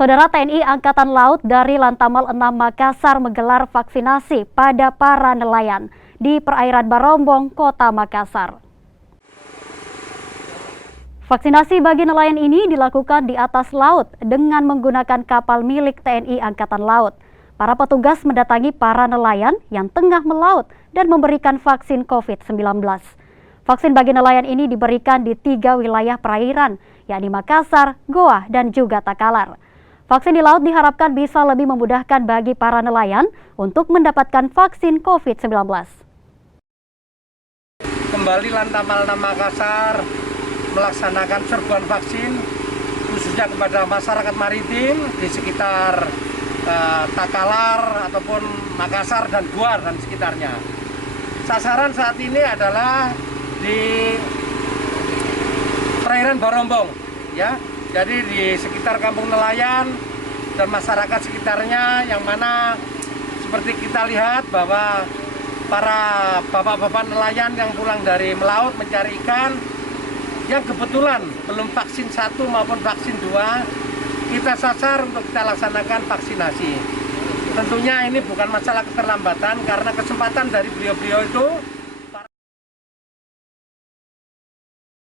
Saudara, TNI Angkatan Laut dari Lantamal 6 Makassar menggelar vaksinasi pada para nelayan di perairan Barombong, Kota Makassar. Vaksinasi bagi nelayan ini dilakukan di atas laut dengan menggunakan kapal milik TNI Angkatan Laut. Para petugas mendatangi para nelayan yang tengah melaut dan memberikan vaksin COVID-19. Vaksin bagi nelayan ini diberikan di 3 wilayah perairan, yakni Makassar, Goa, dan juga Takalar. Vaksin di laut diharapkan bisa lebih memudahkan bagi para nelayan untuk mendapatkan vaksin COVID-19. Kembali Lantamal 6 Makassar melaksanakan serbuan vaksin khususnya kepada masyarakat maritim di sekitar Takalar ataupun Makassar dan Goa dan sekitarnya. Sasaran saat ini adalah di perairan Barombong, ya. Jadi di sekitar kampung nelayan dan masyarakat sekitarnya yang mana seperti kita lihat bahwa para bapak-bapak nelayan yang pulang dari melaut mencari ikan yang kebetulan belum vaksin 1 maupun vaksin 2 kita sasar untuk kita laksanakan vaksinasi. Tentunya ini bukan masalah keterlambatan karena kesempatan dari beliau-beliau itu